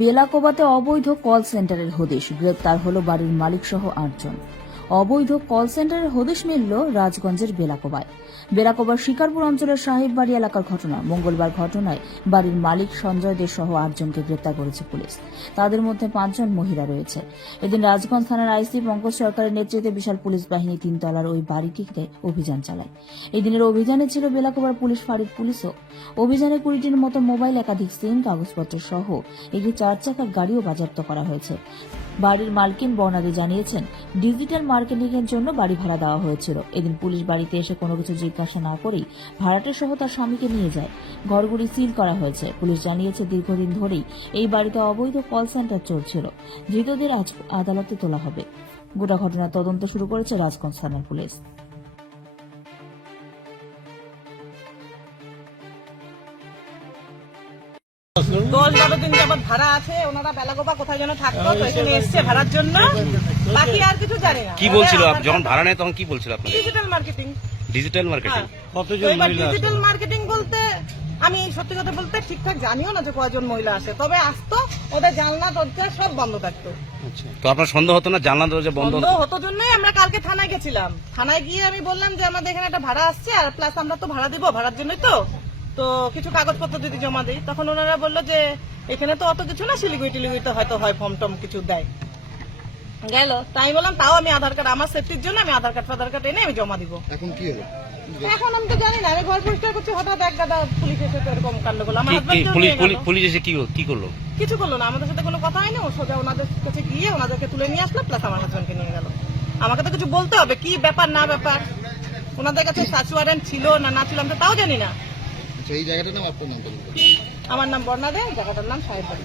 বেলাকোবাতে অবৈধ কল সেন্টারের হদিশ, গ্রেপ্তার হল বাড়ির মালিক সহ ৮ জন। অবৈধ কল সেন্টারের হদিশ মিলল রাজগঞ্জের বেলাকোবায়। বেলাকোবার শিকারপুর অঞ্চলের সাহেববাড়ি এলাকার ঘটনা। মঙ্গলবার ঘটনায় বাড়ির মালিক সঞ্জয় দে সহ ৮ জনকে গ্রেপ্তার করেছে পুলিশ। তাদের মধ্যে ৫ জন মহিলা রয়েছে। এদিন রাজগঞ্জ থানার আইসি পঙ্কজ সরকারের নেতৃত্বে বিশাল পুলিশ বাহিনী ৩ তলার ওই বাড়িটিতে অভিযান চালায়। এই দিনের অভিযানে ছিল বেলাকোবার পুলিশ ফাঁড়ির পুলিশও। অভিযানে ২০টির মতো মোবাইল, একাধিক সিম, কাগজপত্র সহ একটি ৪ চাকার গাড়িও বাজেয়াপ্ত করা হয়েছে। বাড়ির মালকিন বর্ণালী জানিয়েছেন, ডিজিটাল মার্কেটিং এর জন্য বাড়ি ভাড়া দেওয়া হয়েছিল। এদিন পুলিশ বাড়িতে এসে কোনো কিছু জিজ্ঞাসা না করেই ভাড়াটের সহ তার স্বামীকে নিয়ে যায়। ঘরগুলি সিল করা হয়েছে। পুলিশ জানিয়েছে, দীর্ঘদিন ধরেই এই বাড়িতে অবৈধ কল সেন্টার চলছিল। ধৃতদের আজ আদালতে তোলা হবে। গোটা ঘটনার তদন্ত শুরু করেছে রাজগঞ্জ থানার পুলিশ। দশ 12 দিন যাবত ভাড়া আছে, ওনারা বেলাকোবা কোথায় যেন থাকতো, তো এখানে এসছে ভাড়ার জন্য। বাকি আর কিছু জানি না। কি বলছিল যখন ভাড়া নেয় তখন কি বলছিল আপনার? Digital marketing. ডিজিটাল মার্কেটিং কতজন এবার মহিলা আসে? ডিজিটাল মার্কেটিং বলতে আমি সত্যি কথা বলতে ঠিকঠাক জানিও না যে কয়জন মহিলা আসে, তবে আসতো, ওদের জানলা দরজা সব বন্ধ থাকতো। তো আপনার সন্দেহ হতো না জানলা দরজা বন্ধ? বন্ধ হতো জন্যই আমরা কালকে থানায় গেছিলাম। থানায় গিয়ে আমি বললাম যে আমাদের এখানে একটা ভাড়া আসছে, আর প্লাস আমরা তো ভাড়া দিব, ভাড়ার জন্যই তো কিছু কাগজপত্র যদি জমা দিই। তখন ওনারা বললো যে এখানে তো অত কিছু না, শিলিগুড়িতে হয়তো হয় ফর্ম টম কিছু দেয়। গেল, তাই বললাম তাও আমি আধার কার্ড, আমার সেফটির জন্য আমি আধার কার্ড এনে আমি জমা দিব। এখন কি হলো? এখন আমি তো জানি না, আমি ঘর পরিষ্কার করছি, হঠাৎ এক গাদা পুলিশ এসে তো এরকম কাণ্ড করলো। আমার পুলিশ এসে কি করলো? কিছু করলো না, আমাদের সাথে কোনো কথা হয়নি। ও সোজা ওনাদের কাছে গিয়ে ওনাদেরকে তুলে নিয়ে আসলো, প্লাস আমার হাজবেন্ডকে নিয়ে গেল। আমাকে তো কিছু বলতে হবে, কি ব্যাপার না ব্যাপার। ওনাদের কাছে সার্চ ওয়ারেন্ট ছিল না ছিল আমি তো তাও জানি না। এই জায়গাটার নাম আপনার নাম? আমার নাম বর্ণা দে, জায়গাটার নাম সাহেববাড়ি।